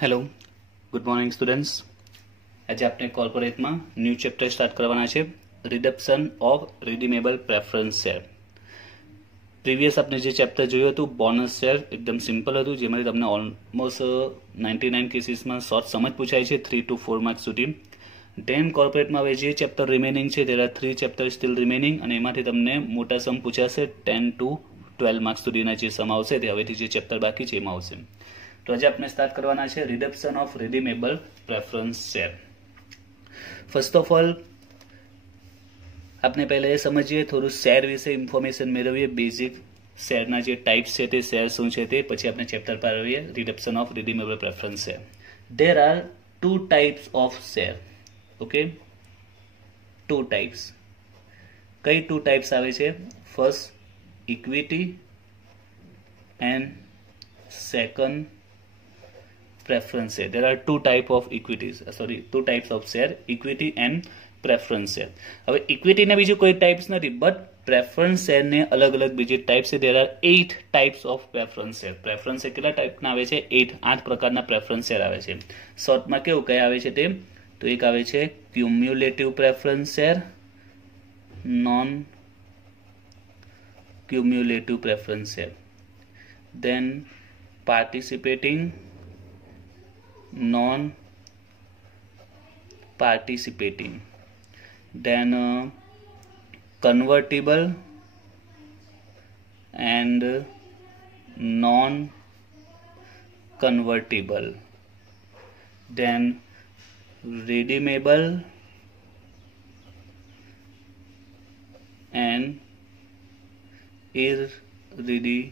Hello good morning students. आज आपने corporate में न्यू चैप्टर स्टार्ट करवाना है, रिडक्शन ऑफ रिडीमेबल प्रेफरन्स शेर। प्रीवियस आपने जो चैप्टर जोयुं हतुं बोनस शेर एकदम सिंपल हतुं, जेमांथी तमने ऑलमोस्ट 99 केसीस में शॉर्ट समझ पूछाय छे 3 to 4 मार्क्स सुधी। देन कॉर्पोरेट में हवे जे चैप्टर रिमेनिंग छे there are 3 chapter still remaining अने एमांथी तमने मोटा सम पूछाशे 10 to 12 मार्क्स सुधीना जे सम आवशे ते हवेथी जे चैप्टर बाकी छे एमां आवशे। तो आज आपने स्टार्ट करवाना है रिडक्शन ऑफ रिडीमेबल प्रेफरन्स शेर। फर्स्ट ऑफ ऑल आपने पहले समझिए थोड़ू शेर विषय इन्फॉर्मेशन मेळवीए, बेसिक शेरना जे टाइप्स छे ते शेर शुं छे ते, पछी आपने चैप्टर पर आवीए रिडक्शन ऑफ रिडीमेबल प्रेफरन्स शेर। देयर आर 2 टाइप्स ऑफ शेर, ओके 2 टाइप्स। कई 2 टाइप्स आवे छे? First equity and second preference share. There are 2 type of equities, 2 types of share, equity and preference share. હવે equity ને બીજું કોઈ types નથી, but preference share ને અલગ અલગ બીજી types છે. There are 8 types of preference share. preference share કેટલા type ના આવે છે? 8 પ્રકારના preference share આવે છે. શોર્ટ માં કેવું કયા આવે છે તે? તો એક આવે છે cumulative preference share, non cumulative preference share, then participating, non participating, then convertible and non convertible, then redeemable and irredeemable.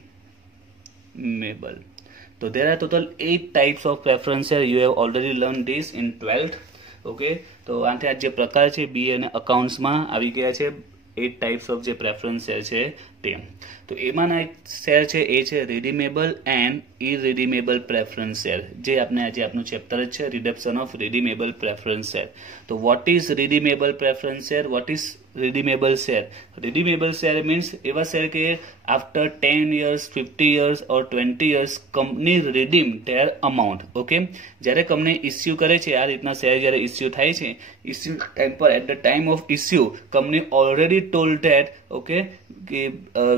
So there are total 8 types of preference share. You have already learned this in 12th. Okay, तो आथे आज जे प्रकार छे B અને accounts में આવી ગયા છે 8 टाइप्स ऑफ जे प्रेफरन्स शेर छे ते। तो एमाना एक शेर छे ए छे रिडीमेबल एंड इरिडीमेबल प्रेफरन्स शेर, जे आपने आज आपनु चैप्टर छे रिडक्शन ऑफ रिडीमेबल प्रेफरन्स शेर। तो व्हाट इज रिडीमेबल प्रेफरन्स शेर, व्हाट इज रिडीमेबल शेर? रिडीमेबल शेर मीन्स एवा शेर के आफ्टर 10 years, 50 years और 20 years company redeem their amount. Okay, જ્યારે કંપની ઇસ્યુ કરે છે આ રીતના શેર જ્યારે ઇસ્યુ થાય છે, ઇસ્યુ ટાઈમ પર at the time of issue company already told that okay કે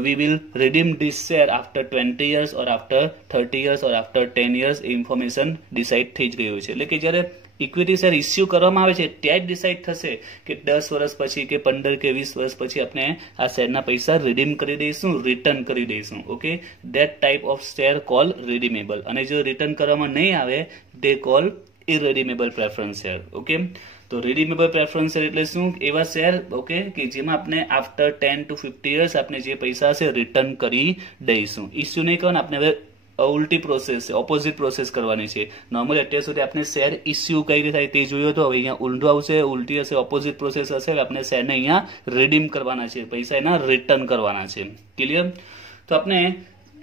we will redeem this share after 20 years or after 30 years or after 10 years A information decide થઈ જ ગયું છે। એટલે કે જ્યારે ઇક્વિટી શેર ઇસ્યુ કરવામાં આવે છે ત્યાં જ ડિસાઇડ થશે કે 10 વર્ષ પછી કે 15 કે 20 વર્ષ પછી આપણે આ શેરના પૈસા રિડીમ કરી દઈશું, રિટર્ન કરી દઈશું। Okay, that type of share call redeemable, અને જો રિટર્ન કરવામાં નહીં આવે તે કોલ ઇરિડીમેબલ પ્રેફરન્સ શેર। ઓકે, તો रिडीमेबल प्रेफरन्स शेर એટલે શું? એવા શેર ઓકે કે જેમાં આપણે આફ્ટર 10 to 50 years આપણે જે પૈસા છે રિટર્ન કરી દઈશું। ઇસ્યુ નહીં કરવાનું, આપણે હવે ઉલટી પ્રોસેસ છે, ઓપોઝિટ પ્રોસેસ કરવાની છે। નોર્મલી અત્યાર સુધી આપણે શેર ઇસ્યુ કઈ રીતે થાય તે જોયું તો હવે અહીંયા ઉલટું આવશે, ઉલટી હશે, ઓપોઝિટ પ્રોસેસ હશે। આપણે શેરને અહીંયા રિડીમ કરવાના છે, પૈસા એના રિટર્ન કરવાના છે। ક્લિયર? તો આપણે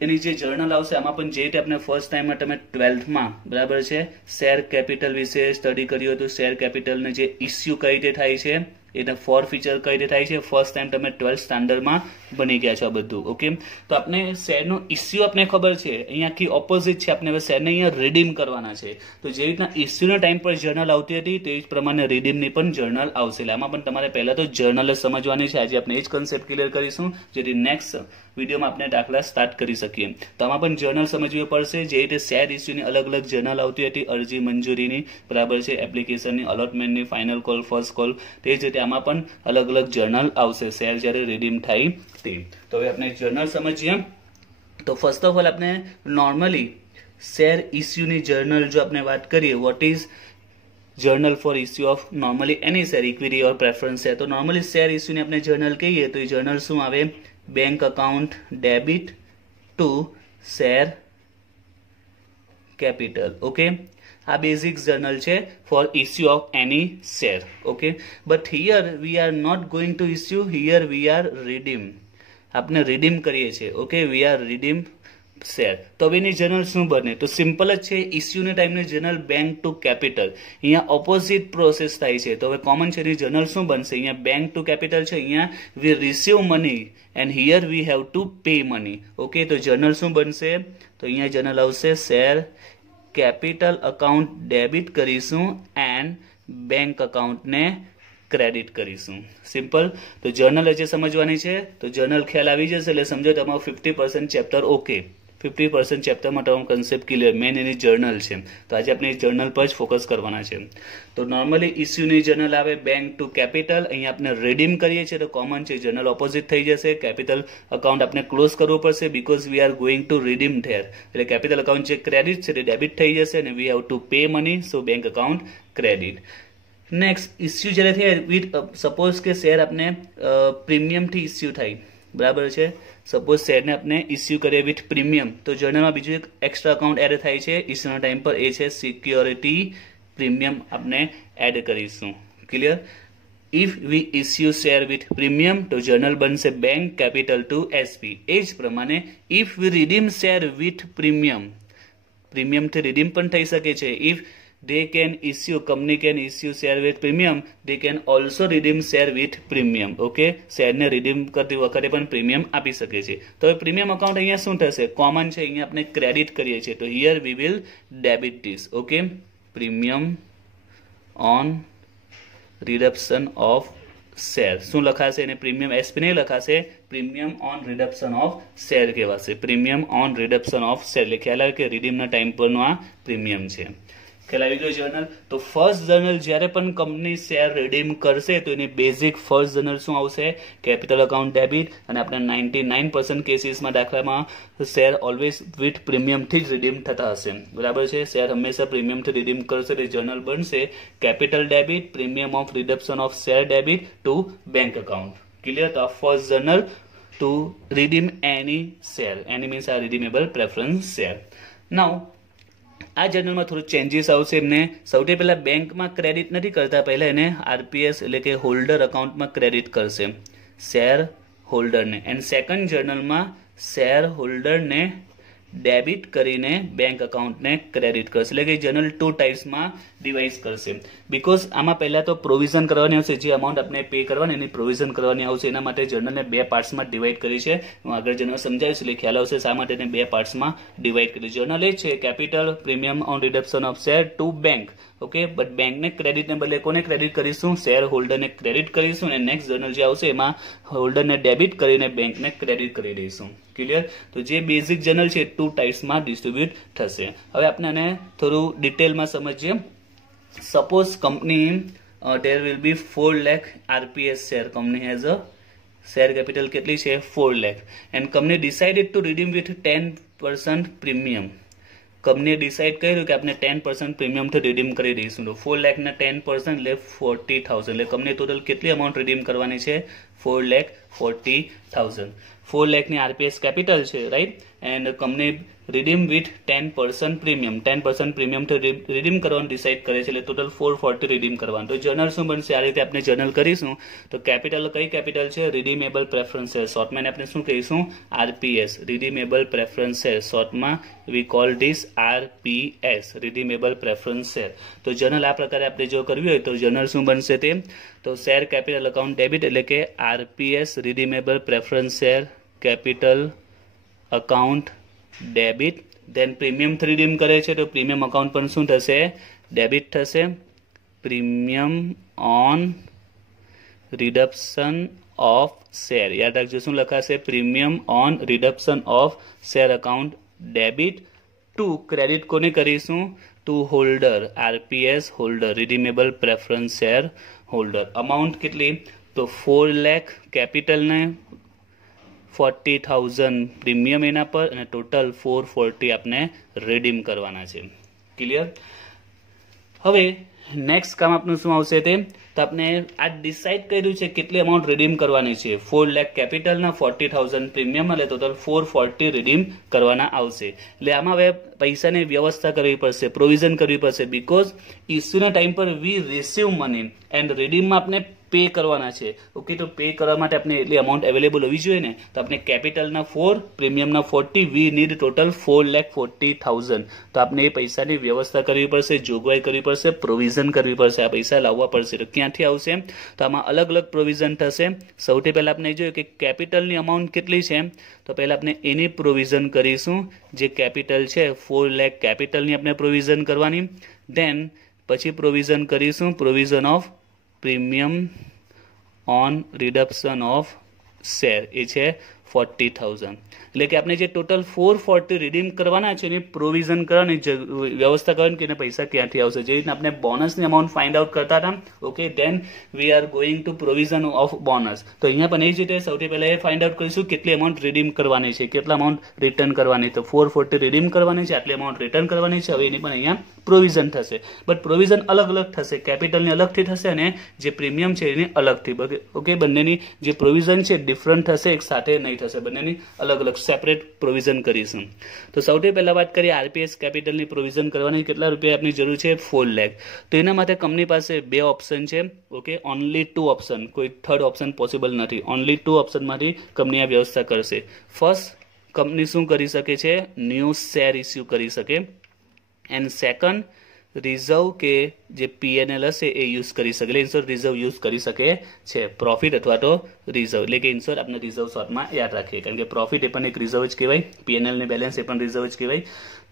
એની જે જર્નલ આવશે આમાં પણ જે રીતે આપણે ફર્સ્ટ ટાઈમ તમે 12th માં બરાબર છે શેર કેપિટલ વિશે સ્ટડી કર્યું હતું, શેર કેપિટલ ને જે ઇસ્યુ કઈ રીતે થાય છે એને ફોર ફીચર કઈ રીતે થાય છે, ફર્સ્ટ ટાઈમ તમે 12th સ્ટાન્ડર્ડ માં બની ગયા છો આ બધું। ઓકે, તો આપણે શેરનો ઇસ્યુ આપણે ખબર છે, અહીંયા આખી ઓપોઝિટ છે, આપણે હવે શેરને અહીંયા રિડીમ કરવાના છે। તો જે રીતના ઇસ્યુના ટાઈમ પર જર્નલ આવતી હતી તે જ પ્રમાણે રિડીમની પણ જર્નલ આવશે। એટલે આમાં પણ તમારે પહેલા તો જર્નલ જ સમજવાની છે। આજે આપણે એ જ કન્સેપ્ટ ક્લિયર કરીશું જેથી નેક્સ્ટ વિડીયોમાં આપણે દાખલા સ્ટાર્ટ કરી શકીએ। તો આમાં પણ જર્નલ સમજવી પડશે, જે રીતે શેર ઇસ્યુની અલગ અલગ જર્નલ આવતી હતી, અરજી મંજૂરીની બરાબર છે, એપ્લિકેશનની, અલોટમેન્ટની, ફાઇનલ કોલ, ફર્સ્ટ કોલ, તે જ રીતે આમાં પણ અલગ અલગ જર્નલ આવશે શેર જ્યારે રિડીમ થાય તે। તો હવે આપણે જર્નલ સમજીએ। તો ફર્સ્ટ ઓફ ઓલ આપણે નોર્મલી શેર ઇસ્યુની જર્નલ જો આપણે વાત કરીએ, what is journal for issue of normally any शेर इक्विटी और प्रेफरन्स है। तो नॉर्मली शेर इश्यू ने अपने जर्नल कहीए तो ये जर्नल शू आवे? Bank account debit to share capital. Okay, आ बेसिक जर्नल है for issue of any share. Okay, but here we are not going to issue, here we are redeem, आपने रिडीम करिए छे। Okay, we are redeem share. તો હવે એની journal શું બને? તો સિમ્પલ જ છે, ઇસ્યુના ટાઈમની જર્નલ બેંક ટુ કેપિટલ, અહીંયા ઓપોઝિટ પ્રોસેસ થાય છે। તો હવે કોમન છે એની જર્નલ શું બનશે? અહીંયા બેંક ટુ કેપિટલ છે, અહીંયા we receive money and here we have to pay money. Okay, તો જર્નલ શું બનશે? તો અહીંયા જર્નલ આવશે શેર કેપિટલ અકાઉન્ટ ડેબિટ કરીશું એન્ડ બેંક અકાઉન્ટને ક્રેડિટ કરીશું. સિમ્પલ. તો જર્નલ હજી સમજવાની છે. તો જર્નલ ખ્યાલ આવી જશે એટલે સમજો તમારું 50% ચેપ્ટર ઓકે. 50% ચેપ્ટરમાં તમારો કન્સેપ્ટ ક્લિયર. મેન એની જર્નલ છે. તો આજે આપણે જર્નલ પર જ ફોકસ કરવાના છે. તો નોર્મલી ઇસ્યુની જર્નલ આવે બેંક ટુ કેપિટલ. અહીંયા આપણે રીડીમ કરીએ છીએ તો કોમન છે, જર્નલ ઓપોઝિટ થઈ જશે. કેપિટલ અકાઉન્ટ આપણે ક્લોઝ કરવું પડશે because we are going two redeem there. એટલે કેપિટલ અકાઉન્ટ જે ક્રેડિટ છે તે ડેબિટ થઈ જશે અને વી have to pay money, so bank account credit. Next issue જ્યારે થાય વિથ સપોઝ કે શેર આપણે પ્રીમિયમથી ઇસ્યુ થાય, બરાબર છે. સપોઝ શેરને આપણે ઇસ્યુ કરીએ વિથ પ્રીમિયમ, તો જર્નલમાં બીજું એક એક્સ્ટ્રા અકાઉન્ટ એડ થાય છે ઇસ્યુના ટાઈમ પર, એ છે સિક્યોરિટી પ્રીમિયમ આપણે એડ કરીશું. Clear. If we issue share with premium તો જર્નલ બનશે બેંક કેપિટલ ટુ એસપી. એ જ પ્રમાણે if we redeem share with premium, પ્રીમિયમથી રીડીમ પણ થઈ શકે છે. If they can issue, company can issue share with premium, they can also redeem share with premium. Okay, share ને રીડીમ કરતી વખતે પણ પ્રીમિયમ આપી શકે છે. તો હવે પ્રીમિયમ અકાઉન્ટ અહીંયા શું થશે? કોમન છે, અહીંયા આપણે ક્રેડિટ કરીએ છીએ, તો here we will debit this. Okay, premium on reduction of share શું લખાશે? એને પ્રીમિયમ એસપી નહીં લખાશે, premium on reduction of share કહેવાશે. Premium on reduction of share એટલે ખ્યાલ આવે કે રીડીમના ટાઈમ પરનો આ પ્રીમિયમ છે. ખ્યાલ આવી ગયો જર્નલ. તો ફર્સ્ટ જર્નલ જ્યારે પણ કંપની શેર રીડીમ કરશે તો એની બેઝિક ફર્સ્ટ જર્નલ શું આવશે? Capital account debit. અને આપણે 99% કેસીસમાં દાખલામાં શેર ઓલવેઝ વિથ પ્રીમિયમથી જ રીડીમ થતા હશે, બરાબર છે. શેર હંમેશા પ્રીમિયમથી રીડીમ કરશે એટલે જર્નલ બનશે capital debit, premium of reduction of share debit to bank account. Clear. તો આ ફર્સ્ટ જર્નલ ટુ રીડીમ એની શેર. એની મીન્સ આ રીડીમેબલ પ્રેફરન્સ શેર. નાઉ આ જર્નલમાં થોડું ચેન્જીસ આવશે. એમને સૌથી પહેલા બેંકમાં ક્રેડિટ નથી કરતા, પહેલા એને આરપીએસ એટલે કે હોલ્ડર અકાઉન્ટમાં ક્રેડિટ કરશે શેર હોલ્ડરને. એન્ડ સેકન્ડ જર્નલમાં શેર હોલ્ડરને ડેબિટ કરીને બેંક અકાઉન્ટને ક્રેડિટ કરશે. એટલે કે જર્નલ 2 ટાઈપ્સમાં ડિવાઇડ કરશે. બીકોઝ આમાં પહેલા તો પ્રોવિઝન કરવાની આવશે, જે અમાઉન્ટ આપણે પે કરવાની એની પ્રોવિઝન કરવાની આવશે. એના માટે જર્નલને 2 પાર્ટ્સમાં ડિવાઈડ કરી છે. હું આગળ જર્નલ સમજાવીશ એટલે ખ્યાલ આવશે શા માટે એને 2 પાર્ટ્સમાં ડિવાઈડ કરી. જર્નલ એ છે capital premium on reduction of share to bank. Okay, but બેંકને ક્રેડિટને બદલે કોને ક્રેડિટ કરીશું? શેર હોલ્ડરને ક્રેડિટ કરીશું. અને નેક્સ્ટ જર્નલ જે આવશે એમાં હોલ્ડરને ડેબિટ કરીને બેંકને ક્રેડિટ કરી દઈશું. ક્લિયર. તો જે બેઝિક જર્નલ છે 2 ટાઈપ્સમાં ડિસ્ટ્રીબ્યુટ થશે. હવે આપણે આને થોડું ડિટેલમાં સમજીએ. Suppose company there will be 4 lakh RPS share. Company has a share capital કેટલી છે? 4 lakh. And company decided to redeem with 10% premium. કંપનીએ ડિસાઇડ કર્યું કે આપણે 10% પ્રીમિયમથી રીડીમ કરી દઈશું. તો 4 લાખના 10% એટલે 40,000. એટલે કંપની ટોટલ કેટલી અમાઉન્ટ રીડીમ કરવાની છે? 4,40,000. 4 લાખની આરપીએસ કેપિટલ છે, right. And company redeem with 10% premium. 10% પ્રીમિયમથી રીડીમ કરવાનું ડિસાઇડ કરે છે એટલે ટોટલ 440 રીડીમ કરવાનું. તો જર્નલ શું બનશે? આ રીતે આપણે જર્નલ કરીશું. તો કેપિટલ કઈ કેપિટલ છે? Redeemable preference share. શોર્ટમાં આપણે શું કહીશું? RPS, redeemable preference share. શોર્ટમાં we call this RPS, redeemable preference share. તો જર્નલ આ પ્રકારે આપણે જો કરવી હોય તો જર્નલ શું બનશે તે? તો શેર કેપિટલ અકાઉન્ટ ડેબિટ એટલે કે RPS, redeemable preference share capital account debit. Then પ્રીમિયમથી રીડીમ કરે છે તો પ્રીમિયમ અકાઉન્ટ પણ શું થશે? ડેબિટ થશે. Premium on reduction of share. યાદ રાખજો શું લખાશે? Premium on reduction of share account debit to credit કોને કરીશું? To holder, RPS holder, redeemable preference share holder. Amount કેટલી? તો 4 લાખ કેપિટલને, 40,000 પ્રીમિયમ એના પર અને ટોટલ 440 આપણે રીડીમ કરવાના છે. ક્લિયર. હવે નેક્સ્ટ કામ આપણું શું આવશે તે? તો આપણે આ ડિસાઇડ કર્યું છે કેટલી અમાઉન્ટ રીડીમ કરવાની છે. 4 લાખ કેપિટલના, 40,000 પ્રીમિયમ એટલે ટોટલ 440 રીડીમ કરવાના આવશે. એટલે આમાં હવે પૈસાની વ્યવસ્થા કરવી પડશે, પ્રોવિઝન કરવી પડશે. બીકોઝ ઇસ્યુના ટાઈમ પર વી રિસીવ મની એન્ડ રીડીમમાં આપણે पे करवाना छे। ओके, तो पे करवा माटे आपने एटली अमाउंट अवेलेबल होवी जोईए ने, तो आपने केपिटलना 4, प्रीमियमना 40, वी नीड टोटल 4,40,000। तो आपने ए पैसानी व्यवस्था करवी पड़शे, जोगवाई करवी पड़शे, प्रोविजन करवी पड़शे, आ पैसा लाववा पड़शे। तो क्यांथी आवशे? तो आमां अलग अलग प्रोविजन थशे। सौथी पहेला आपने जोयुं के केपिटलनी अमाउंट केटली छे, तो पहेला आपने एनी प्रोविजन करीशुं। जे केपिटल छे 4 लाख केपिटलनी आपने प्रोविजन करवानी। देन पछी प्रोविजन करीशुं provision of premium on reduction of share, ए छे 40,000। એટલે કે આપણે જે ટોટલ 440 રિડીમ કરવાના છે એની પ્રોવિઝન કરવાની વ્યવસ્થા કરવાની કે એને પૈસા ક્યાંથી આવશે। જે રીતના આપણે બોનસની અમાઉન્ટ ફાઇન્ડ આઉટ કરતા હતા, okay, then we are going to provision of bonus. તો અહીંયા પણ એ જ રીતે સૌથી પહેલા એ ફાઇન્ડ આઉટ કરીશું કેટલી અમાઉન્ટ રિડીમ કરવાની છે, કેટલા અમાઉન્ટ રિટર્ન કરવાની। તો 440 રિડીમ કરવાની છે, આટલી અમાઉન્ટ રિટર્ન કરવાની છે। હવે એની પણ અહીંયા પ્રોવિઝન થશે, બટ પ્રોવિઝન અલગ અલગ થશે, કેપિટલની અલગથી થશે અને જે પ્રીમિયમ છે એની અલગથી। ઓકે, બંનેની જે પ્રોવિઝન છે ડિફરન્ટ થશે, એક સાથે નહીં થશે, બંનેની અલગ અલગ સેપરેટ પ્રોવિઝન કરીશું। તો સૌથી પહેલા વાત કરીએ આરપીએસ કેપિટલની પ્રોવિઝન કરવાની કેટલા રૂપિયા આપની જરૂર છે? 4 લાખ। તો એના માટે કંપની પાસે બે ઓપ્શન છે। ઓકે, ઓનલી 2 ઓપ્શન, કોઈ થર્ડ ઓપ્શન પોસિબલ નથી। ઓનલી 2 ઓપ્શનમાંથી કંપની આ વ્યવસ્થા કરશે। ફર્સ્ટ, કંપની શું કરી શકે છે? ન્યૂ શેર ઇસ્યુ કરી શકે। એન્ડ સેકન્ડ, રિઝર્વ કે જે પીએનએલ હશે એ યુઝ કરી શકે, એટલે ઇન્સ્યોર રિઝર્વ યુઝ કરી શકે છે, પ્રોફિટ અથવા તો રિઝર્વ। એટલે કે ઇન્સ્યોર આપણે રિઝર્વ શોર્ટમાં યાદ રાખીએ, કારણ કે પ્રોફિટ એ પણ એક રિઝર્વ જ કહેવાય, પીએનએલ ની બેલેન્સ એ પણ રિઝર્વ જ કહેવાય।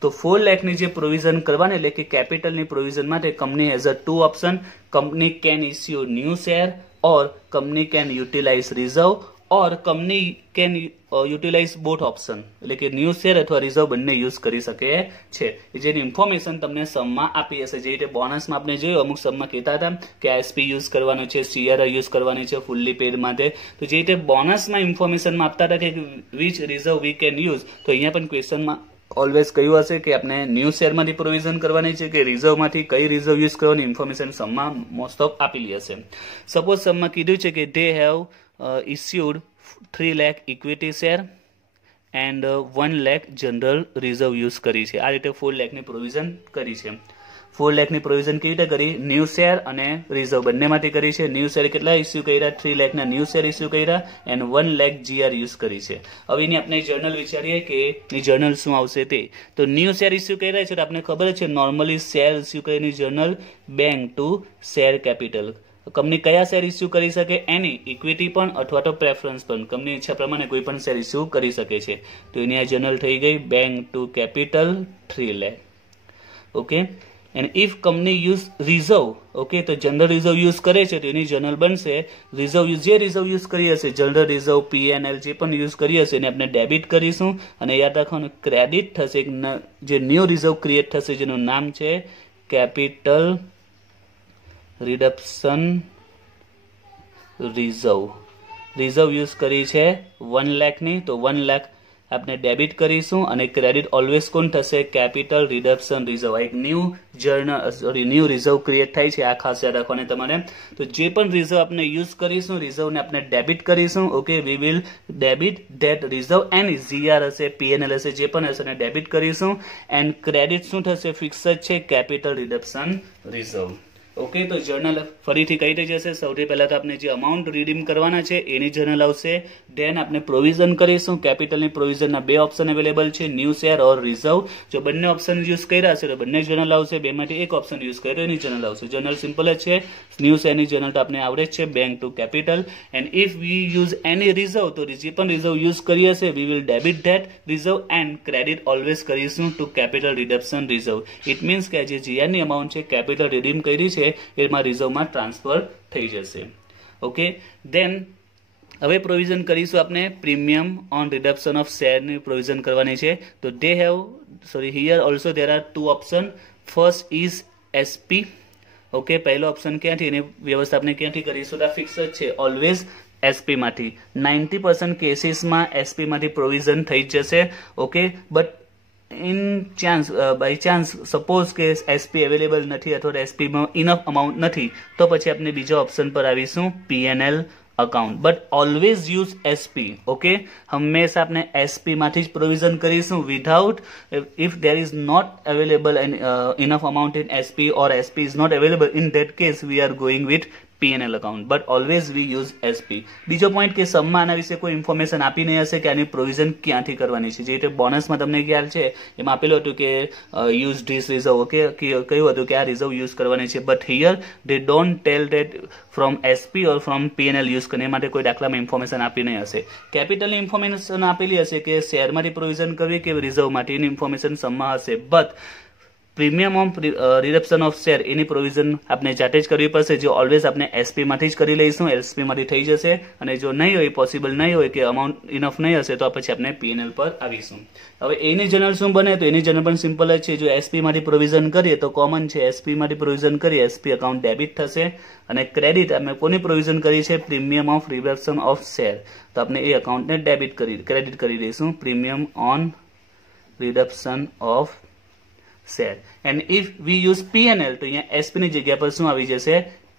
તો 4 લાખની જે પ્રોવિઝન કરવાની, એટલે કે કેપિટલની પ્રોવિઝન માટે company has a 2 option. Company can issue new share or company can utilise reserve or company can utilise both option, એટલે કે ન્યૂ શેર અથવા રિઝર્વ બંને યુઝ કરી શકે છે। જેની ઇન્ફોર્મેશન તમને સમમાં આપી હશે। જે રીતે બોનસમાં આપણે જોયું, અમુક સમમાં કહેતા હતા કે એસપી યુઝ કરવાનો છે, સીઆરઆઈ યુઝ કરવાની છે ફુલ્લી પેડ માટે। તો જે રીતે બોનસમાં ઇન્ફોર્મેશનમાં આપતા હતા કે which reserve we can use, તો અહીંયા પણ ક્વેશ્ચનમાં ઓલવેઝ કહ્યું હશે કે આપણે ન્યૂ શેરમાંથી પ્રોવિઝન કરવાની છે કે રિઝર્વમાંથી કઈ રિઝર્વ યુઝ કરવાની, ઇન્ફોર્મેશન સમમાં મોસ્ટ ઓફ આપેલી હશે। સપોઝ સમમાં કીધું છે કે they have issued 3 lakh equity share and 1 lakh general reserve use કરી છે। આ રીતે 4 લાખની પ્રોવિઝન કરી છે। 4 લાખની પ્રોવિઝન કેવી રીતે કરી? ન્યૂ શેર અને રિઝર્વ બંનેમાંથી કરી છે। ન્યૂ શેર કેટલા ઇસ્યુ કર્યા? 3 લાખના ન્યૂ શેર ઇસ્યુ કર્યા એન્ડ 1 લાખ જીઆર યુઝ કરી છે। હવે એની આપણે જર્નલ વિચારીએ કે એની જર્નલ શું આવશે તે। તો ન્યૂ શેર ઇસ્યુ કર્યા છે તો આપણે ખબર છે નોર્મલી શેર ઇસ્યુ કરીને journal bank two share capital. Company કયા શેર ઇસ્યુ કરી શકે? એની ઇક્વિટી પણ અથવા તો પ્રેફરન્સ પણ, કંપની ઈચ્છા પ્રમાણે કોઈ પણ શેર ઇસ્યુ કરી શકે છે। તો એની આ જર્નલ થઈ ગઈ bank to capital 3 lakh. Okay, and if company use reserve, okay, તો જનરલ રિઝર્વ યુઝ કરે છે તો એની જર્નલ બનશે રિઝર્વ જે રિઝર્વ યુઝ કરી હશે, જનરલ રિઝર્વ પીએનએલ જે પણ યુઝ કરી હશે એને આપણે ડેબિટ કરીશું અને યાદ રાખવાનું ક્રેડિટ થશે, જે ન્યૂ રિઝર્વ ક્રિએટ થશે જેનું નામ છે કેપિટલ રિડક્શન રિઝર્વ યુઝ કરી છે 1 લાખની, તો 1 લાખ આપણે ડેબિટ કરીશું અને ક્રેડિટ ઓલવેઝ કોણ થશે? Capital reduction reserve. એક ન્યૂ રિઝર્વ ક્રિએટ થાય છે, આ ખાસ યાદ રાખવાનું તમારે। તો જે પણ રિઝર્વ આપણે યુઝ કરીશું, રિઝર્વને આપણે ડેબિટ કરીશું। Okay, V will debit that reserve and GR હશે, પીએનએલ હશે, જે પણ હશે એને ડેબિટ કરીશું એન્ડ ક્રેડિટ શું થશે? ફિક્સ જ છે, કેપિટલ રિડક્શન રિઝર્વ। ઓકે, તો જર્નલ ફરીથી કઈ રીતે જશે? સૌથી પહેલા તો આપણે જે અમાઉન્ટ રીડીમ કરવાના છે એની જર્નલ આવશે, ધેન આપણે પ્રોવિઝન કરીશું। કેપિટલની પ્રોવિઝનના બે ઓપ્શન અવેલેબલ છે, ન્યૂ શેર ઓર રિઝર્વ। જો બંને ઓપ્શન યુઝ કર્યા છે તો બંને જર્નલ આવશે, બેમાંથી એક ઓપ્શન યુઝ કર્યો એની જર્નલ આવશે। જર્નલ સિમ્પલ જ છે, ન્યૂ શેરની જર્નલ તો આપણે આવડે જ છે, bank to capital and if we use any reserve, તો જે પણ રિઝર્વ યુઝ કરી હશે we will debit that reserve and credit always કરીશું to capital reduction reserve. It means કે જે જીઆરની અમાઉન્ટ છે કેપિટલ રિડીમ કરી છે એમાં રિઝર્વમાં ટ્રાન્સફર થઈ જશે। ઓકે, દેન હવે પ્રોવિઝન કરીશું આપણે પ્રીમિયમ ઓન રિડક્શન ઓફ શેરની પ્રોવિઝન કરવાની છે। તો they have here also there are 2 option. First is SP. Okay, પહેલો ઓપ્શન ક્યાંથી, એની વ્યવસ્થા આપણે ક્યાંથી કરીશું? તો ફિક્સ જ છે, ઓલવેઝ એસપી માંથી 90% કેસીસમાં એસપી માંથી પ્રોવિઝન થઈ જ જશે। Okay, but in chance by chance suppose કે એસપી અવેલેબલ નથી અથવા એસપીમાં ઇનફ અમાઉન્ટ નથી તો પછી આપણે બીજા ઓપ્શન પર આવીશું PNL account, but always use SP. Okay, હંમેશા આપણે એસપી માંથી જ પ્રોવિઝન કરીશું without, if there is not available enough amount in SP or SP is not available, in that case we are going with PNL account, but always we use SP. બીજો point કે સમમાં આના વિશે કોઈ information આપી નહીં હશે કે આની પ્રોવિઝન ક્યાંથી કરવાની છે. જે રીતે બોનસમાં તમને ખ્યાલ છે એમાં આપેલું હતું કે યુઝ ધીસ રિઝર્વ, ઓકે, કહ્યું હતું કે આ રિઝર્વ યુઝ કરવાની છે, but here they don't tell that from SP or from PNL use કરીને, માટે કોઈ દાખલામાં ઇન્ફોર્મેશન આપી નહીં હશે. કેપિટલની ઇન્ફોર્મેશન આપેલી હશે કે શેરમાંથી પ્રોવિઝન કરવી કે રિઝર્વ માટેની ઇન્ફોર્મેશન સમમાં હશે, but premium of reduction of share એની પ્રોવિઝન આપણે જાતે જ કરવી પડશે. જો ઓલવેઝ આપણે SP માંથી જ કરી લઈશું, SP માંથી થઈ જશે, અને જો નહીં હોય, પોસિબલ નહીં હોય કે અમાઉન્ટ ઇનફ નહીં હશે, તો પછી આપણે PNL પર આવીશું. હવે એની જનરલ શું બને, તો એની જનરલ પણ સિમ્પલ જ છે. જો SP માંથી પ્રોવિઝન કરીએ તો કોમન છે, SP માંથી પ્રોવિઝન કરીએ, SP અકાઉન્ટ ડેબિટ થશે, અને ક્રેડિટ આપણે કોની પ્રોવિઝન કરી છે, premium of reduction of share, તો આપણે એ અકાઉન્ટને ક્રેડિટ કરી દઈશું, premium on reduction of share. And if we use PNL તો અહીંયા SP ની જગ્યા પર શું આવી જશે,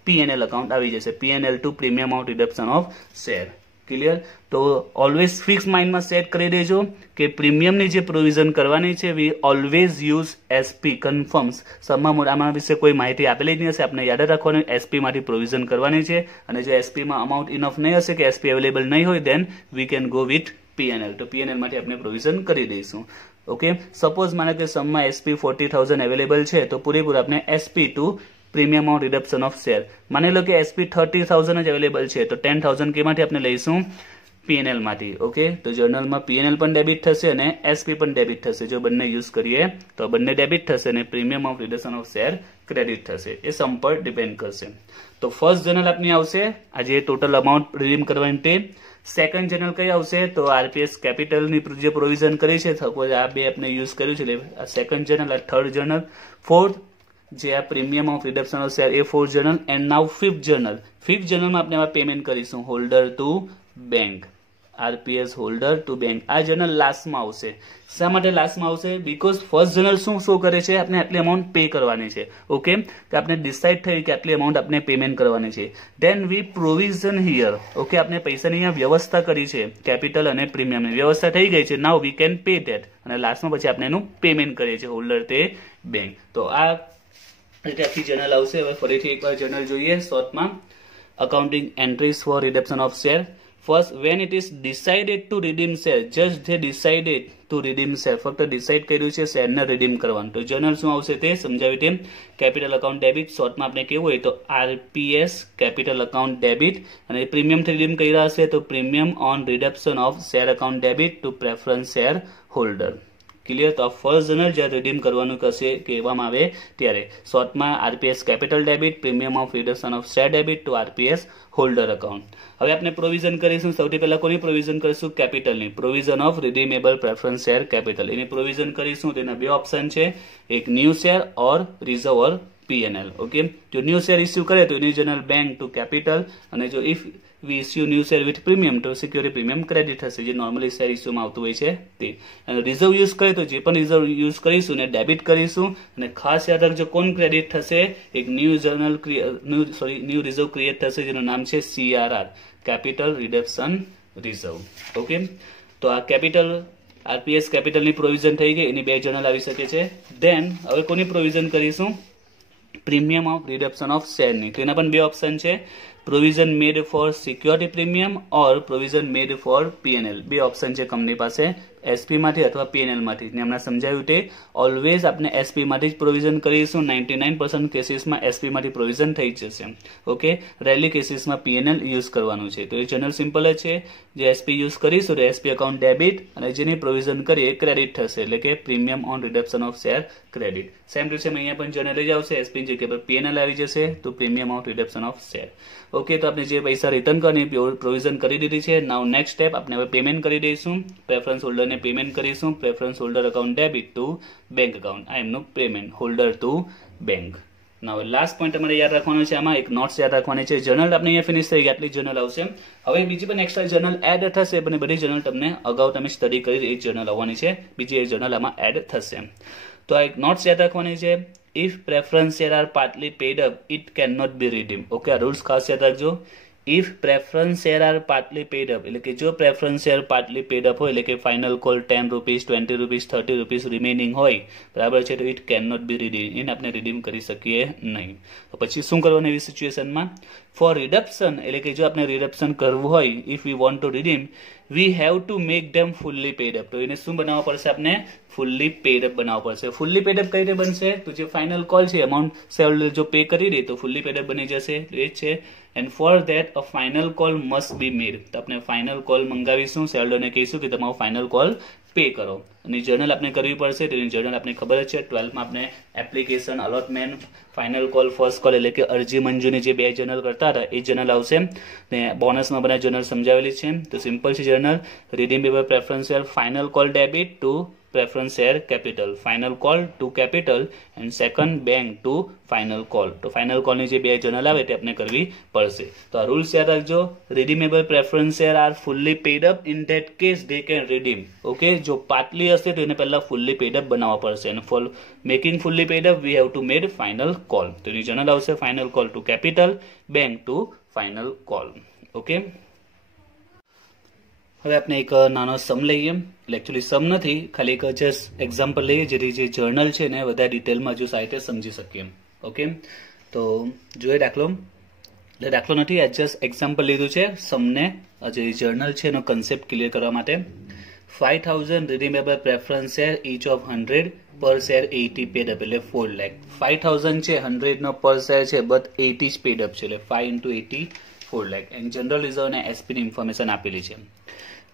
PNL અકાઉન્ટ આવી જશે, PNL to premium of reduction of share. Clear? તો ઓલવેઝ ફિક્સ માઇન્ડમાં સેટ કરી દેજો કે પ્રીમિયમની જે પ્રોવિઝન કરવાની છે we always use SP. Confirms સમમાં આમાં વિશે કોઈ માહિતી આપેલી જ નહીં હશે, આપણે યાદ રાખવાનું SP માંથી પ્રોવિઝન કરવાની છે, અને જો SP માં અમાઉન્ટ ઇનફ નહીં હશે કે SP અવેલેબલ નહીં હોય, then we can go with PNL. તો PNL માટે આપણે પ્રોવિઝન કરી દઈશું. ઓકે, સપોઝ માનો કે સમમાં SP 40,000 અવેલેબલ છે, તો પૂરેપૂરા આપણે SP to premium of reduction of share, માની લો કે SP 30,000 જ અવેલેબલ છે, તો 10,000 કેમાંથી આપણે લઈશું, PNL માંથી. ઓકે, તો જર્નલમાં PNL પણ ડેબિટ થશે અને SP પણ ડેબિટ થશે. જો બંને યુઝ કરીએ તો બંને ડેબિટ થશે અને premium of reduction of share credit થશે. એ સમ પર ડિપેન્ડ કરશે. તો ફર્સ્ટ જર્નલ આપની આવશે આજે ટોટલ અમાઉન્ટ રિડીમ કરવાની તે. સેકન્ડ જર્નલ કઈ આવશે, તો RPS કેપિટલની જે પ્રોવિઝન કરી છે, સપોઝ આ બે આપણે યુઝ કર્યું છે, આ સેકન્ડ જર્નલ, આ થર્ડ જર્નલ. ફોર્થ જે આ premium of reduction of share એ fourth journal. And now fifth journal. Fifth જર્નલમાં આપણે આમાં પેમેન્ટ કરીશું, holder to bank, RPS holder to bank. આ જર્નલ લાસ્ટમાં આવશે. શા માટે લાસ્ટમાં આવશે, બીકોઝ ફર્સ્ટ જર્નલ શું શો કરે છે, આપણે આટલી અમાઉન્ટ પે કરવાની છે. ઓકે, કે આપણે ડિસાઇડ થઈ કે આટલી અમાઉન્ટ આપણે પેમેન્ટ કરવાની છે, દેન વી પ્રોવિઝન હિયર. ઓકે, આપણે પૈસાની અહીંયા વ્યવસ્થા કરી છે, કેપિટલ અને પ્રીમિયમની વ્યવસ્થા થઈ ગઈ છે. નાઉ વી કેન પે ધેટ, અને લાસ્ટમાં પછી આપણે એનું પેમેન્ટ કરીએ છીએ, હોલ્ડર તે બેંક. તો આ રીતે આખી જર્નલ આવશે. હવે ફરીથી એકવાર જર્નલ જોઈએ શોર્ટમાં. Accounting entries for reduction of share. First, when it is decided to redeem share, just they decided to redeem share, ફક્ત ડિસાઇડ કર્યું છે શેરને રિડીમ કરવાનું, તો જર્નલ શું આવશે તે સમજાવી તેમ. કેપિટલ અકાઉન્ટ ડેબિટ, શોર્ટમાં આપણે કેવું હોય તો RPS કેપિટલ અકાઉન્ટ ડેબિટ, અને પ્રીમિયમથી રિડીમ કર્યા હશે તો premium on reduction of share account debit to preference share holder. Clear? તો આ ફર્સ્ટ જર્નલ જ્યારે રિડીમ કરવાનું કહેવામાં આવે ત્યારે શોર્ટમાં RPS capital debit, premium of reduction of share debit to RPS holder account. હવે આપણે પ્રોવિઝન કરીશું. સૌથી પહેલા કોની પ્રોવિઝન કરીશું, કેપિટલની. Provision of redeemable preference share capital, એની પ્રોવિઝન કરીશું. તેના બે ઓપ્શન છે, એક new share or reserve or PNL. Okay, જો ન્યૂ શેર ઇસ્યુ કરે તો એની જનરલ બેંક ટુ કેપિટલ, અને જો if we issue new share with premium તો સિક્યોરિટી પ્રીમિયમ ક્રેડિટ થશે, જે નોર્મલી શેર ઇસ્યુમાં આવતું હોય છે તે. અને રિઝર્વ યુઝ કરે તો જે પણ રિઝર્વ યુઝ કરીશું ને ડેબિટ કરીશું, અને ખાસ યાદ રાખજો કોણ ક્રેડિટ થશે, એક ન્યૂ રિઝર્વ ક્રિએટ થશે જેનું નામ છે CRR, capital reduction reserve. Okay, તો આ કેપિટલ RPS કેપિટલની પ્રોવિઝન થઈ ગઈ, એની બે જર્નલ આવી શકે છે. દેન હવે કોની પ્રોવિઝન કરીશું, પ્રીમિયમ ઓફ રિડક્શન ઓફ શેરની. તો એના પણ બે ઓપ્શન છે, પ્રોવિઝન મેડ ફોર સિક્યોરિટી પ્રીમિયમ ઓર પ્રોવિઝન મેડ ફોર PNL. બે ઓપ્શન છે કંપની પાસે, SP માંથી અથવા PNL માંથી. હમણાં સમજાવ્યું તે ઓલવેઝ આપણે SP માંથી જ પ્રોવિઝન કરીશું. 99% કેસીસમાં SP માંથી પ્રોવિઝન થઈ જશે. ઓકે, રેલી કેસીસમાં PNL યુઝ કરવાનું છે. તો એ જનરલ સિમ્પલ જ છે, જે SP યુઝ કરીશું તો SP અકાઉન્ટ ડેબિટ, અને જેની પ્રોવિઝન કરીએ ક્રેડિટ થશે, એટલે કે premium on reduction of share credit. Same to same અહીંયા પણ જનરલ જ આવશે, SP ની જગ્યા પર PNL આવી જશે, તો premium of reduction of share. Okay, તો આપણે જે પૈસા રિટર્ન કરવાની પ્રોવિઝન કરી દીધી છે. નાઉ નેક્સ્ટ સ્ટેપ આપણે હવે પેમેન્ટ કરી દઈશું. પ્રેફરન્સ હોલ્ડરને પેમેન્ટ કરીશું. Preference holder account debit to bank account, આ એમનું payment, holder to bank. Now last point તમારે યાદ રાખવાનો છે, આમાં એક નોટ્સ યાદ રાખવાની છે. જર્નલ આપણે અહીંયા ફિનિશ થઈ ગઈ, આટલી જર્નલ આવશે. હવે બીજી પણ એક્સ્ટ્રા જર્નલ એડ થશે, પણ બધી જર્નલ તમને અગાઉ તમે સ્ટડી કરી એ જર્નલ આવવાની છે, બીજી એ જર્નલ આમાં એડ થશે. તો આ એક નોટ્સ યાદ રાખવાની છે. If preference share are partly paid up, it cannot be redeemed. Okay, આ રૂલ્સ ખાસ યાદ રાખજો. If preference share are partly paid up, એટલે કે જો preference share partly paid up હોય, એટલે કે final call 10 rupees, 20 rupees, 30 rupees remaining હોય, બરાબર છે, તો it can not be redeem, એને આપણે રીડીમ કરી શકીએ નહીં. તો પછી શું કરવાનું એવી સિચ્યુએશનમાં? ફોર રિડપ્શન, એટલે કે જો આપણે રિડપ્શન કરવું હોય, if we want to redeem, we have to make them fully paid up. તો એને શું બનાવવા પડશે? આપણે ફુલ્લી પેડ અપ બનાવવા પડશે. ફુલ્લી પેડ અપ કઈ રીતે બનશે? તો જે ફાઇનલ કોલ છે અમાઉન્ટ શેરહોલ્ડર જો પે કરી દે તો ફુલ્લી પેડ અપ બની જશે. તો એ જ છે. And for that a final call must be made. તો આપણે ફાઇનલ કોલ મંગાવીશું, શેરહોલ્ડરને કહીશું કે તમારો ફાઇનલ કોલ પે કરો. અને જર્નલ આપણે કરવી પડશે. તેની જર્નલ આપણે ખબર જ છે, 12માં આપણે application, allotment, final call, first call, એટલે કે અરજી મંજૂરી જે 2 જર્નલ કરતા હતા એ જર્નલ આવશે. ને બોનસમાં બધા જર્નલ સમજાવેલી છે. તો સિમ્પલ છે journal. Redeemable preference share, final call debit to preference share capital, final call to capital and second bank to final call. તો final call ની જે 2 જર્નલ આવે તે આપણે કરવી પડશે. તો આ રૂલ્સ યાદ રાખજો. redeemable preference share are fully paid up, in that case they can redeem. Okay, જો પાર્ટલી હશે તો એને પહેલા fully paid up બનાવવા પડશે, અને for making fully paid up we have to make final call. તો એની જર્નલ આવશે final call to capital, bank to final call. Okay, હવે આપણે એક નાનો સમ લઈએ. એટલે એકચ્યુઅલી સમ નથી, ખાલી એક જસ્ટ એક્ઝામ્પલ લઈએ જેથી જે જર્નલ છે ને વધારે ડિટેલમાં જો સારી રીતે સમજી શકીએ. ઓકે, તો જોઈએ દાખલો. એટલે દાખલો નથી, આ જસ્ટ એક્ઝામ્પલ લીધું છે સમને, જે જર્નલ છે એનો કન્સેપ્ટ ક્લિયર કરવા માટે. 5000 redeemable preference share, each of 100, per share 80 paid up, એટલે 4 લાખ. 5000 છે, 100 નો પર શેર છે, બટ 80 જ પેડ અપ છે, એટલે 5 into 80 4 lakh. And general reserve અને એસપી ની ઇન્ફોર્મેશન આપેલી છે.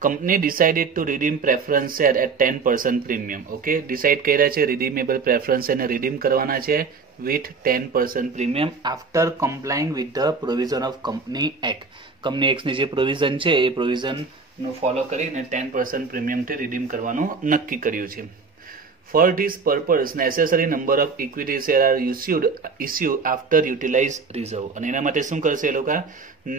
Company decided to redeem preference share at 10% premium. Okay, decide કર્યા છે રીડીમેબલ પ્રેફરન્સ શેરને રીડીમ કરવાના છે with 10% premium after complying with the provision of company act. Company એક્ટની જે પ્રોવિઝન છે એ પ્રોવિઝન નું ફોલો કરીને 10% પ્રીમિયમથી રીડીમ કરવાનું નક્કી કર્યું છે. For this purpose, necessary number of equity shares are issued after utilized reserve. અને એના માટે શું કરશે એ લોકો?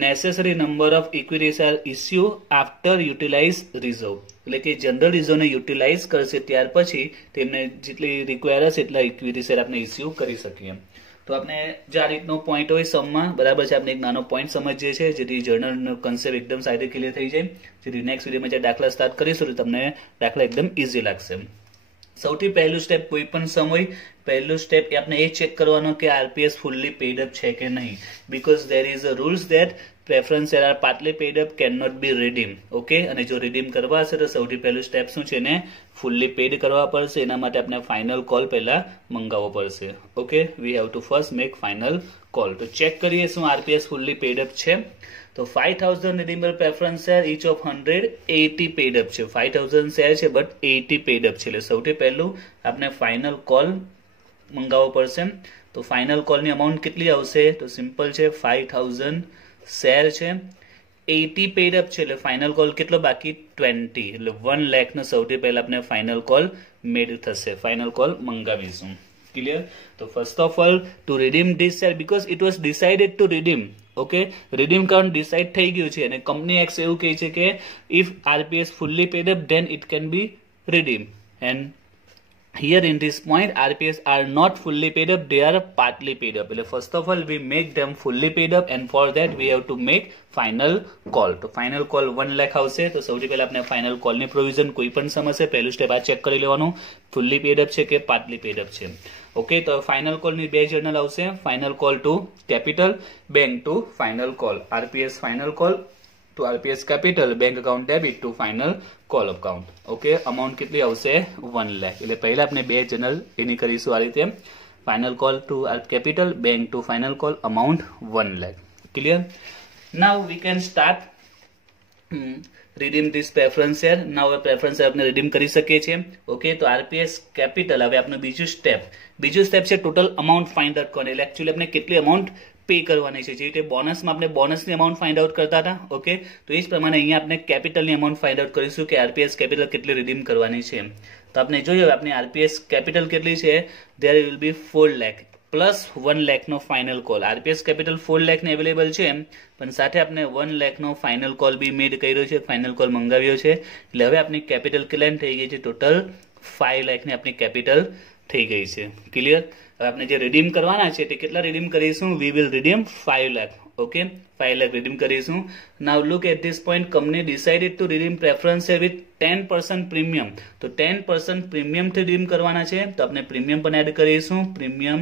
Necessary number of equity shares issue after utilized reserve. એટલે કે જનરલ રિઝર્વને યુટિલાઇઝ કરશે ત્યાર પછી તેમને જેટલી રિક્વાયર હશે એટલા ઇક્વિટી શેર આપણે ઇસ્યુ કરી શકીએ. તો આપણે જે આ રીતનો પોઈન્ટ હોય સમમાં, બરાબર છે, આપણે એક નાનો પોઈન્ટ સમજીએ છીએ જેથી જર્નલનો કન્સેપ્ટ એકદમ સારી રીતે ક્લિયર થઈ જાય. જેથી નેક્સ્ટ વિડીયોમાં જે દાખલા સ્ટાર્ટ કરીશું તો તમને દાખલા એકદમ ઇઝી લાગશે. સૌથી પહેલું સ્ટેપ કોઈ પણ સમ હોય, પહેલું સ્ટેપ એ આપણે એ ચેક કરવાનો કે આરપીએસ ફુલ્લી પેડ અપ છે કે નહીં. Because there is a rules that preference share are partly paid up, can not be redeem. Okay, અને જો રીડીમ કરવા હશે તો સૌથી પહેલું સ્ટેપ શું છે, એને ફુલ્લી પેડ કરવા પડશે. એના માટે આપણે ફાઇનલ કોલ પહેલા મંગાવવો પડશે. Okay, V have two first make final call. તો ચેક કરીએ શું આરપીએસ ફુલ્લી પેડ અપ છે. તો 5000 redeemable preference share, each of 100, 80 paid up છે. 5000 શેર છે બટ 80 paid up છે. એટલે સૌથી પહેલું આપણે ફાઇનલ કોલ મંગાવવો પડશે. તો ફાઇનલ કોલની અમાઉન્ટ કેટલી આવશે? તો સિમ્પલ છે, 5000 શેર છે, 80 પેડ અપ છે, એટલે ફાઇનલ કોલ કેટલો બાકી? 20, એટલે 1 લાખ નો સૌથી પહેલા આપણે ફાઇનલ કોલ મેડ થશે. ફાઇનલ કોલ મંગાવીશું. ક્લિયર? તો first of all to redeem this share, because it was decided to redeem. Okay, redeem કરવાનું ડિસાઇડ થઈ ગયું છે અને કંપની એક્ટ એવું કહે છે કે if RPS fully paid up then it can be redeem. And here in this point RPS are not fully paid up, they are partly paid up. એટલે first of all we make them fully paid up and for that we have to make final call. તો final call 1 lakh આવશે. તો સૌથી પહેલા આપણે final call ની provision કોઈ પણ સમસ્યા પહેલું સ્ટેપ આ ચેક કરી લેવાનું fully paid up છે કે partly paid up છે. ઓકે, તો ફાઇનલ કોલ ની 2 જર્નલ આવશે. Final call to capital, bank to final call. RPS final call to RPS capital, bank account debit to final call account. Okay, amount કેટલી આવશે? 1 લાખ. એટલે પહેલા આપણે 2 જર્નલ એની કરીશું આ રીતે. Final call to capital, bank to final call, amount 1 lakh. Clear? Now we can start redeem this preference share. now preference share આપણે redeem કરી શકીએ છીએ. ઓકે, તો RPS capital હવે આપણું બીજું સ્ટેપ છે ટોટલ અમાઉન્ટ ફાઇન્ડ આઉટ કરવાની. એટલે એકચ્યુઅલી આપણે કેટલી અમાઉન્ટ પે કરવાની છે. જે રીતે બોનસમાં આપણે બોનસની અમાઉન્ટ ફાઇન્ડ આઉટ કરતા હતા. ઓકે, તો એ જ પ્રમાણે અહીંયા આપણે કેપિટલની અમાઉન્ટ ફાઇન્ડ આઉટ કરીશું કે આરપીએસ કેપિટલ કેટલી રિડીમ કરવાની છે. તો આપણે જોઈએ આપણી આરપીએસ કેપિટલ કેટલી છે. There will B 4 lakh plus 1 લાખનો ફાઇનલ કોલ. આરપીએસ કેપિટલ 4 લાખની અવેલેબલ છે પણ સાથે આપણે 1 લાખનો ફાઇનલ કોલ બી મેડ કર્યો છે, ફાઇનલ કોલ મંગાવ્યો છે. એટલે હવે આપણી કેપિટલ કેટલી થઈ ગઈ છે? ટોટલ 5 લાખની આપણી કેપિટલ થઈ ગઈ છે. ક્લિયર? હવે આપણે જે રિડીમ કરવાના છે તે કેટલા રિડીમ કરીશું? We will redeem 5 lakh. Okay 5 lakh redeem કરીશું. Now look at this point, company decided to redeem preference share with 10% premium. તો 10% પ્રીમિયમ થી રિડીમ કરવાના છે, તો આપણે પ્રીમિયમ પણ એડ કરીશું. Premium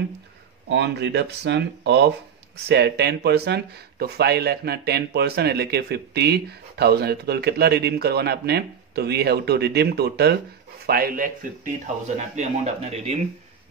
on reduction of share 10%, તો 5 લાખના 10% એટલે કે 50,000. ટોટલ કેટલા રિડીમ કરવાના આપણે? તો વી હેવ ટુ રિડીમ ટોટલ 5,50,000 આટલી અમાઉન્ટ આપણે રિડીમ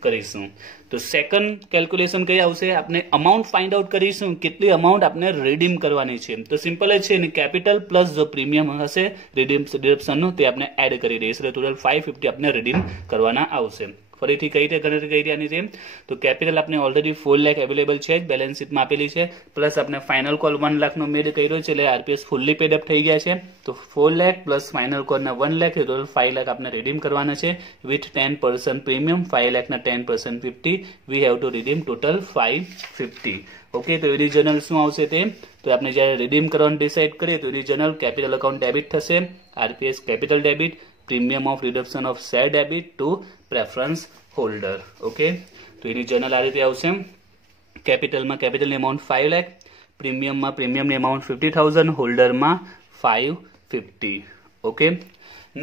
કરીશું. તો સેકન્ડ કેલ્ક્યુલેશન કઈ આવશે? આપણે અમાઉન્ટ ફાઇન્ડ આઉટ કરીશું કેટલી અમાઉન્ટ આપણે રિડીમ કરવાની છે. તો સિમ્પલ જ છે, એની કેપિટલ પ્લસ જો પ્રીમિયમ હશે રિડમ્પશનનું તે આપણે એડ કરી દઈશું. ટોટલ 550 આપણે રિડીમ કરવાના આવશે. ફરીથી કઈ રીતે ગણતરી કરી આની જેમ, તો કેપિટલ આપણે ઓલરેડી 4 લાખ અવેલેબલ છે, બેલેન્સ શીટમાં આપેલી છે, પ્લસ આપણે ફાઇનલ કોલ 1 લાખનો મેડ કર્યો છે, એટલે આરપીએસ ફૂલ્લી પેડ અપ થઈ ગયા છે. તો 4 લાખ પ્લસ ફાઇનલ કોલના 1 લાખ, ટોટલ 5 લાખ આપણે રિડીમ કરવાના છે વિથ 10% પ્રીમિયમ. 5 લાખના 10% 50, વી have two redeem total 550. Okay, તો ઓરિજિનલ શું આવશે તે? તો આપણે જ્યારે રિડીમ કરવાનું ડિસાઇડ કરીએ તો ઓરિજિનલ કેપિટલ એકાઉન્ટ ડેબિટ થશે, RPS capital debit, premium of reduction of share debit to preference holder. Okay, તો એની જર્નલ આ રીતે આવશે. કેપિટલમાં કેપિટલની અમાઉન્ટ 5 લાખ, પ્રીમિયમમાં પ્રીમિયમની અમાઉન્ટ 50,000, હોલ્ડરમાં 550. ઓકે,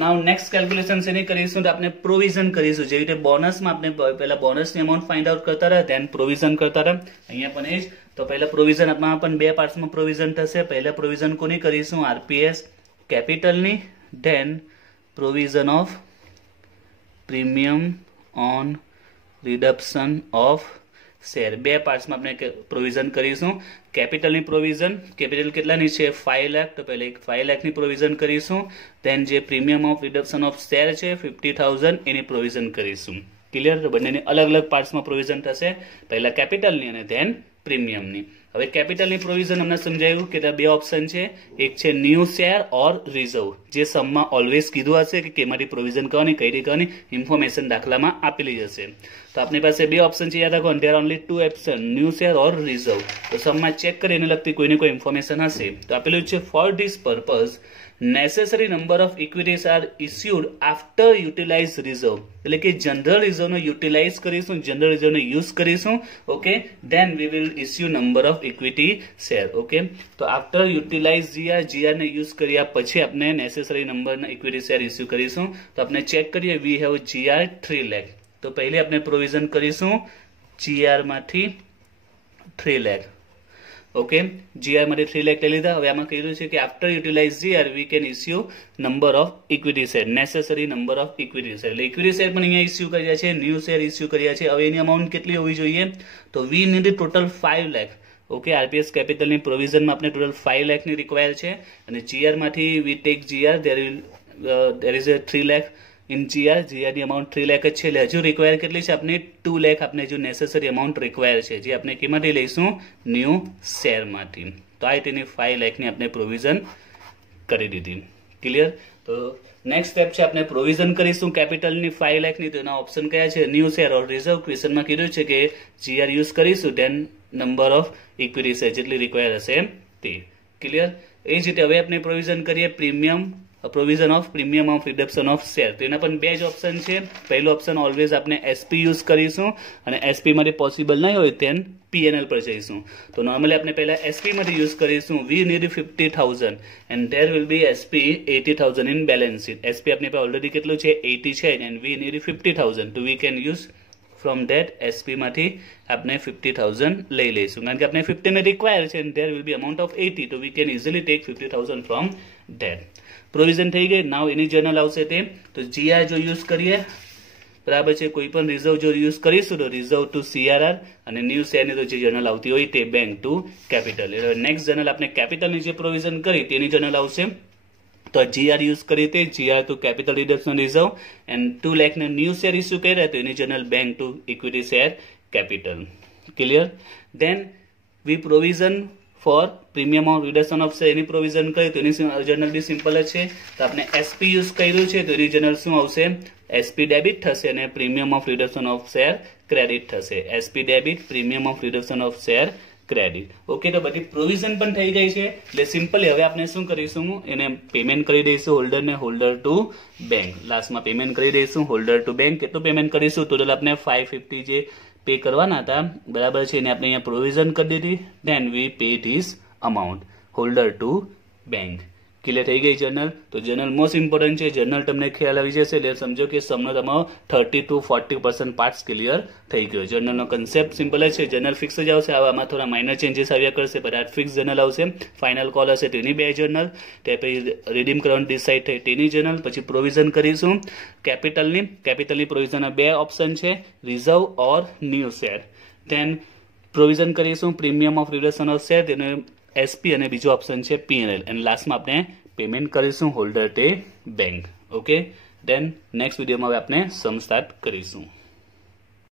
નાઉ નેક્સ્ટ કેલ્ક્યુલેશન શેની કરીશું? તો આપણે પ્રોવિઝન કરીશું. જેવી રીતે બોનસમાં આપણે પહેલા બોનસની અમાઉન્ટ ફાઇન્ડ આઉટ કરતા રહ્યા, ધેન પ્રોવિઝન કરતા રહ્યા. અહીંયા પણ એ જ. તો પહેલા પ્રોવિઝન આપણા પણ બે પાર્ટ્સમાં પ્રોવિઝન થશે. પહેલા પ્રોવિઝન કોની કરીશું? આરપીએસ કેપિટલની, then provision of premium on reduction of share. બે પાર્ટ્સમાં આપણે પ્રોવિઝન કરીશું. કેપિટલની પ્રોવિઝન, કેપિટલ કેટલાની છે? 5 લાખ, તો પહેલા 5 લાખની પ્રોવિઝન કરીશું. ધેન જે premium of reduction of share છે 50,000 એની પ્રોવિઝન કરીશું. ક્લિયર? તો બંનેની અલગ અલગ પાર્ટ્સમાં પ્રોવિઝન થશે, પહેલા કેપિટલની અને ધેન પ્રીમિયમની. હવે કેપિટલની પ્રોવિઝન અમને સમજાયું કે ત્યાં બે ઓપ્શન છે, એક છે ન્યૂ શેર ઓર રિઝર્વ. જે સમમાં ઓલવેઝ કીધું હશે કે કેમાંથી પ્રોવિઝન કરવાની, કઈ રીતે કરવાની, ઇન્ફોર્મેશન દાખલામાં આપેલી હશે. તો આપણી પાસે બે ઓપ્શન છે, યાદ રાખો. There only 2 option, new share or reserve. તો સમમાં ચેક કરીને લગતી કોઈને કોઈ ઇન્ફોર્મેશન હશે તો આપેલું છે for this purpose necessary number of equities are issued after utilize reserve. એટલે કે જનરલ રિઝર્વનો યુટિલાઇઝ કરીશું, જનરલ રિઝર્વનો યુઝ કરીશું. Okay, then we will issue number of equity share. Okay, તો આફ્ટર યુટિલાઇઝ જીઆર ને યુઝ કર્યા પછી આપણે નેસેસરી નંબરના ઇક્વિટી શેર ઇસ્યુ કરીશું. તો આપણે ચેક કરીએ, વી હેવ જીઆર 3 લાખ. તો પહેલી આપણે પ્રોવિઝન કરીશું જીઆર માંથી 3 લાખ. ઓકે, જીઆર માટે 3 લાખ લઈ લીધા. હવે આમાં કહેલું છે કે after utilise GR we can issue number of equity share, necessary number of equity share. એટલે ઇક્વિટી શેર પણ અહીંયા ઇસ્યુ કર્યા છે, ન્યૂ શેર ઇસ્યુ કર્યા છે. હવે એની અમાઉન્ટ કેટલી હોવી જોઈએ? તો we need total 5 lakh. Okay, RPS કેપિટલની પ્રોવિઝનમાં આપણે ટોટલ 5 લાખની રિક્વાયર છે, અને જીઆર માંથી we take GR, there is a 3 lakh in GR. જીઆરની અમાઉન્ટ 3 લાખ જ છે, એટલે હજુ રિક્વાયર કેટલી છે આપણે? 2 લાખ આપણે હજુ નેસેસરી અમાઉન્ટ રિક્વાયર છે, જે આપણે કેમાંથી લઈશું? ન્યૂ શેરમાંથી. તો આ તેની 5 લાખની આપણે પ્રોવિઝન કરી દીધી. ક્લિયર? તો નેક્સ્ટ સ્ટેપ છે, આપણે પ્રોવિઝન કરીશું કેપિટલની 5 લાખની. તો એના ઓપ્શન કયા છે? New share or reserve. ક્વેશ્ચનમાં કીધું છે કે જીઆર યુઝ કરીશું, then number of equity share જેટલી રિક્વાયર હશે તે. ક્લિયર? એ જ રીતે હવે આપણે પ્રોવિઝન કરીએ premium, provision of premium of reduction of share. તો એના પણ બે જ ઓપ્શન છે. પહેલો ઓપ્શન ઓલવેઝ આપણે એસપી યુઝ કરીશું, અને એસપી માટે પોસિબલ નહીં હોય તેન પીએનએલ પર જઈશું. તો નોર્મલી આપણે પહેલા એસપી માટે યુઝ કરીશું. We need 50,000 and there will B SP 80,000 in balance sheet. SP આપણી પાસે ઓલરેડી કેટલું છે? 80 છે, એન્ડ વી નીડ 50,000. તો we can use from that SP માંથી આપણે 50,000 લઈ લઈશું, કારણ કે આપણે 50 ને રિક્વાયર છે, and there will be amount of 80. તો we can easily take 50,000 from that. Provision થઈ ગઈ. નાવ એની જર્નલ આવશે તે. તો જીઆર જો યુઝ કરીએ, બરાબર છે, કોઈ પણ રિઝર્વ જો યુઝ કરીશું તો રિઝર્વ ટુ સીઆરઆર, અને ન્યૂ શેરની તો જે જર્નલ આવતી હોય તે બેંક ટુ કેપિટલ. એટલે નેક્સ્ટ જર્નલ આપણે કેપિટલની જે પ્રોવિઝન કરી તેની જર્નલ આવશે. તો જીઆર યુઝ કરી તે GR to capital reduction reserve, and 2 લાખને ન્યૂ શેર ઇસ્યુ કર્યા તો એની journal bank to equity share capital. Clear? Then we provision for premium of reduction of share, એની પ્રોવિઝન કરી તો એની જર્નલ બી સિમ્પલ જ છે. તો આપણે એસપી યુઝ કર્યું છે, તો એની જર્નલ શું આવશે? એસપી ડેબિટ થશે, અને premium of reduction of share credit થશે. SP debit, premium of reduction of share credit. Okay, તો બધી પ્રોવિઝન પણ થઈ ગઈ છે. એટલે સિમ્પલી હવે આપણે શું કરીશું? એને પેમેન્ટ કરી દઈશું હોલ્ડરને, હોલ્ડર ટુ બેંક. લાસ્ટમાં પેમેન્ટ કરી દઈશું હોલ્ડર ટુ બેંક. કેટલું પેમેન્ટ કરીશું? ટોટલ આપણે 550 જે પે કરવાના હતા, બરાબર છે, એને આપણે અહીંયા પ્રોવિઝન કરી દીધી. Then we paid his amount holder to bank. Clear થઈ ગઈ જર્નલ. તો જર્નલ મોસ્ટ ઇમ્પોર્ટન્ટ છે. જર્નલ તમને ખ્યાલ આવી જશે એટલે સમજો કે સમનો તમારો 30 to 40% પાર્ટ્સ ક્લિયર થઈ ગયો. જર્નલનો કન્સેપ્ટ સિમ્પલ જ છે. જર્નલ ફિક્સ જ આવશે. આમાં થોડા માઇનર ચેન્જીસ આવ્યા કરશે, પણ આ ફિક્સ જર્નલ આવશે. ફાઇનલ કોલ હશે તેની 2 જર્નલ, તે પછી રિડીમ કરવાનું ડિસાઇડ થાય તેની જર્નલ, પછી પ્રોવિઝન કરીશું કેપિટલની પ્રોવિઝનના 2 ઓપ્શન છે, reserve or new share. Then provision કરીશું premium of reduction of share, તેને એસપી, અને બીજો ઓપ્શન છે પીએનએલ, અને લાસ્ટમાં આપણે પેમેન્ટ કરીશું હોલ્ડર ટે બેંક. ઓકે, ધેન નેક્સ્ટ વિડીયોમાં હવે આપણે સમ સ્ટાર્ટ કરીશું.